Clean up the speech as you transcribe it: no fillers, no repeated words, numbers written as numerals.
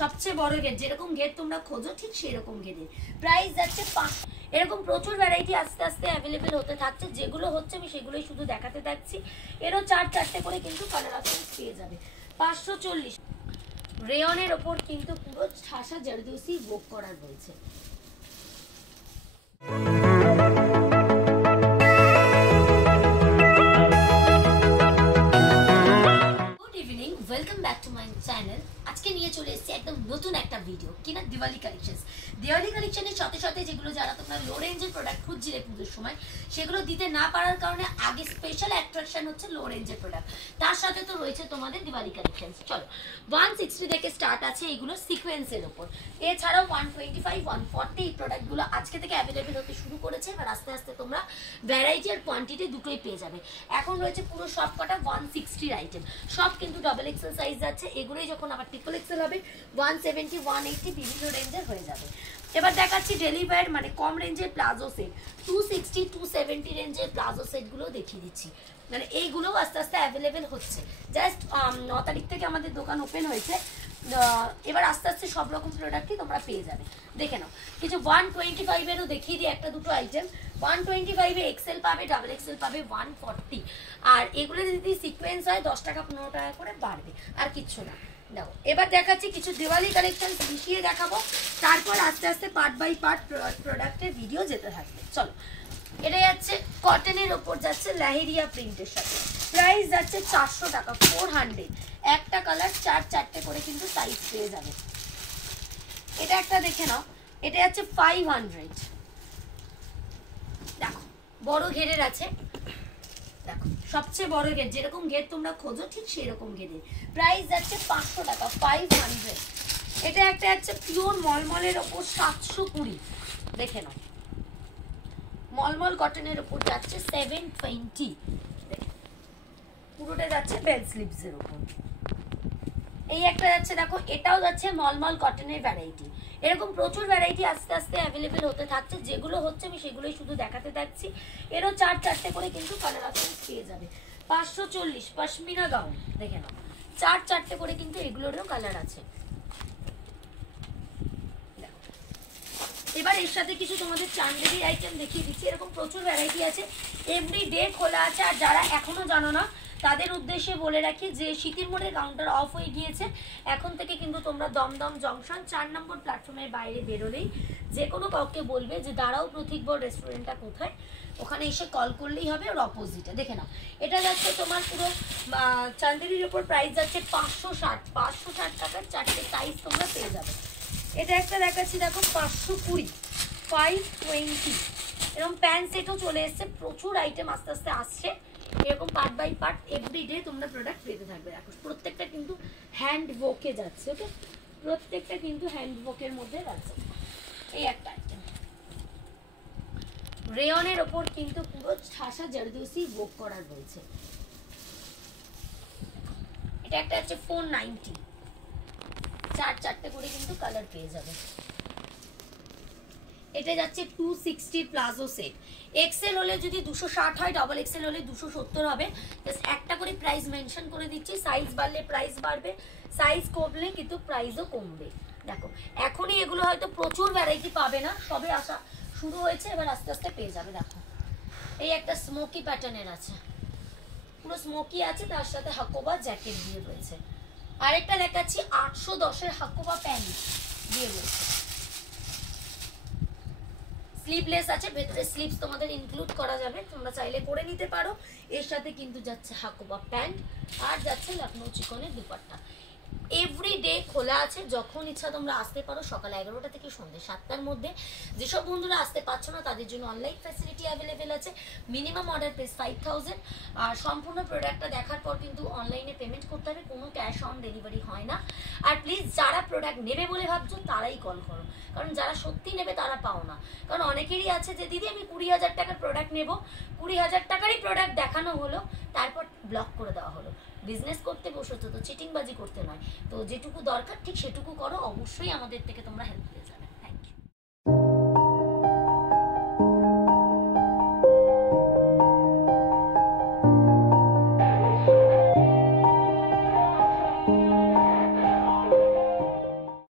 সবচেয়ে বড় গেট, যেরকম গেট তোমরা খোঁজো ঠিক সেরকম গেটের প্রাইস যাচ্ছে 500। এরকম প্রচুর ভ্যারাইটি আস্তে আস্তে অ্যাভেলেবেল হতে থাকছে, যেগুলো হচ্ছে আমি সেগুলোই শুধু দেখাতে থাকছি। এরও 4-4টে করে কিন্তু কালার অপশন পেয়ে যাবে। 540 রেয়নের ওপর কিন্তু পুরো ঠাসা জারদোসি ওয়ার্ক করা রয়েছে। Welcome back to my channel. আজকে নিয়ে চলে এসেছি একদম নতুন একটা ভিডিও, কিনা দিওয়ালি কালেকশন। দিওয়ালি কালেকশনের সাথে সাথে যেগুলো যারা তোমরা লো রেঞ্জের প্রোডাক্ট খুঁজছিলে পুজোর সময়, সেগুলো দিতে না পারার কারণে আগে স্পেশাল অ্যাট্রাকশন হচ্ছে লো রেঞ্জের প্রোডাক্ট, তার সাথে তো রয়েছে তোমাদের দিওয়ালি কালেকশন। চলো 160 থেকে স্টার্ট আছে এগুলো সিকোয়েন্সের ওপর। এছাড়াও 125, 140 এই প্রোডাক্টগুলো আজকে থেকে অ্যাভেলেবেল হতে শুরু করেছে। এবার আস্তে আস্তে তোমরা ভ্যারাইটি আর কোয়ান্টিটি দুটোই পেয়ে যাবে। এখন রয়েছে পুরো সব কটা 160 আইটেম, সব কিন্তু ডাবল এক্সেল সাইজ আছে। এগুলোই যখন আবার ট্রিপল এক্সেল হবে 170, 180 বিভিন্ন রেঞ্জের হয়ে যাবে। এবার দেখাচ্ছি ডেলি ওয়্যার মানে কম রেঞ্জের প্লাজো সেট, 260, 270 রেঞ্জের প্লাজো সেটগুলো দেখিয়ে দিচ্ছি। মানে এইগুলোও আস্তে আস্তে অ্যাভেলেবেল হচ্ছে। জাস্ট 9 তারিখ থেকে আমাদের দোকান ওপেন হয়েছে। এবার আস্তে আস্তে সব রকম প্রোডাক্টই তোমরা পেয়ে যাবে। দেখে নাও কিছু 125-এরও দেখিয়ে দিই একটা দুটো আইটেম। 125-এ এক্সেল পাবে, ডাবল এক্সেল পাবে 140। আর এগুলো যদি সিকোয়েন্স হয় 10 টাকা 15 টাকা করে বাড়বে, আর কিচ্ছু না। দেখো এবার দেখাচ্ছি কিছু দিওয়ালি কালেকশন মিশিয়ে দেখাবো, তারপর আস্তে আস্তে পার্ট বাই পার্ট প্রোডাক্টের ভিডিও যেতে থাকবে। চলো, এটা যাচ্ছে কটনের ওপর, যাচ্ছে লেহেরিয়া প্রিন্টের সাথে। প্রাইস যাচ্ছে 400 টাকা, 400। একটা কালার 4-4টে করে কিন্তু সাইজ পেয়ে যাবে। এটা একটা দেখে নাও, এটা যাচ্ছে 500। দেখো বড় ঘেরের আছে, দেখো সবচেয়ে বড় গেট, যেরকম গেট তোমরা খোঁজো ঠিক সেরকম গেটের প্রাইস যাচ্ছে 500 টাকা, 500। এটা একটা যাচ্ছে পিওর মলমলের ওপর 720। দেখে নাও মলমল কটনের উপর যাচ্ছে 720। পুরোটা যাচ্ছে বেল স্লিভসের উপর। এই একটা যাচ্ছে, দেখো এটাও যাচ্ছে মলমল কটনের ভ্যারাইটি। এরকম প্রচুর ভ্যারাইটি আস্তে আস্তে অ্যাভেলেবেল হতে থাকছে, যেগুলো হচ্ছে আমি সেগুলোই শুধু দেখাতে থাকছি। এরও 4-4টে করে কিন্তু কালার অপশন পেয়ে যাবে। 540 পশমিনা গাউন, দেখে নাও 4-4টে করে কিন্তু এগুলোরও কালার আছে। এবার এর সাথে কিছু তোমাদের চান্দেরি আইটেম দেখিয়ে দিচ্ছি। এরকম প্রচুর ভ্যারাইটি আছে, এভরি ডে খোলা আছে। আর যারা এখনো জানো না তাদের উদ্দেশ্যে বলে রাখি যে শীতের মোড়ের কাউন্টার অফ হয়ে গিয়েছে। এখন থেকে কিন্তু তোমরা দমদম জংশন 4 নম্বর প্ল্যাটফর্মের বাইরে বেরোলেই যে কোনো কাউকে বলবে যে দাঁড়াও প্রতীকবর রেস্টুরেন্টটা কোথায়, ওখানে এসে কল করলেই হবে, ওর অপোজিটে। দেখে নাও এটা যাচ্ছে তোমার পুরো চান্দেরির উপর, প্রাইস যাচ্ছে 560 টাকার 4টে সাইজ তোমরা পেয়ে যাবে। এটা একটা দেখাচ্ছি, দেখো 520, 520। এরকম প্যান্ট সেটও চলে এসছে, প্রচুর আইটেম আস্তে আস্তে আসছে। এরকম পার্ট বাই পার্ট এভরিডে তোমরা প্রোডাক্ট পেতে থাকবে। দেখো প্রত্যেকটা কিন্তু হ্যান্ড ওয়ার্কে যাচ্ছে, ওকে, প্রত্যেকটা কিন্তু হ্যান্ড ওয়ার্কের মধ্যে যাচ্ছে। এই একটা আইটেম রেয়নের ওপর কিন্তু পুরো ঠাসা জারদোসি ওয়ার্ক করা রয়েছে। এটা একটা হচ্ছে 490, 4-4টে করে কিন্তু কালার পেয়ে যাবে। এটা যাচ্ছে 260 প্লাজো সেট। এক্সেল হলে যদি 260 হয়, ডাবল এক্সেল হলে 270 হবে। জাস্ট একটা করে প্রাইস মেনশন করে দিচ্ছি, সাইজ বাড়লে প্রাইস বাড়বে, সাইজ কমলে কিন্তু প্রাইসও কমবে। দেখো এখনই এগুলো হয়তো প্রচুর ভ্যারাইটি পাবে না, সবে আসা শুরু হয়েছে, এবার আস্তে আস্তে পেয়ে যাবে। দেখো এই একটা স্মোকি প্যাটার্নের আছে, পুরো স্মোকি আছে, তার সাথে হাকোবা জ্যাকেট দিয়ে রয়েছে। আরেকটা দেখাচ্ছি 810-এর হাকোবা প্যান্ট দিয়ে রয়েছে, স্লিভলেস আছে, ভেতরে স্লিভস তোমাদের ইনক্লুড করা যাবে, তোমরা চাইলে করে নিতে পারো। এর সাথে কিন্তু যাচ্ছে হাকোবা প্যান্ট, আর যাচ্ছে লখনৌ চিকনের দুপাট্টা। এভরি ডে খোলা আছে, যখন ইচ্ছা তোমরা আসতে পারো, সকাল 11টা থেকে সন্ধ্যে 7টার মধ্যে। যেসব বন্ধুরা আসতে পারছো না তাদের জন্য অনলাইন ফ্যাসিলিটি অ্যাভেলেবেল আছে। Minimum order price 5000। আর সম্পূর্ণ প্রোডাক্টটা দেখার পর কিন্তু অনলাইনে পেমেন্ট করতে হবে, কোনো ক্যাশ অন ডেলিভারি হয় না। আর প্লিজ যারা প্রোডাক্ট নেবে বলে ভাবছো তারাই কল করো, কারণ যারা সত্যি নেবে তারা পাও না। কারণ অনেকেরই আছে যে দিদি আমি 20,000 টাকার প্রোডাক্ট নেব, 20,000 টাকারই প্রোডাক্ট দেখানো হলো, তারপর ব্লক করে দেওয়া হলো। বিজনেস করতে বসেছো তো চিটিংবাজি করতে নয়, তো যেটুকু দরকার ঠিক সেটুকু করো, অবশ্যই আমাদের থেকে তোমরা হেল্প পেয়ে যাবে।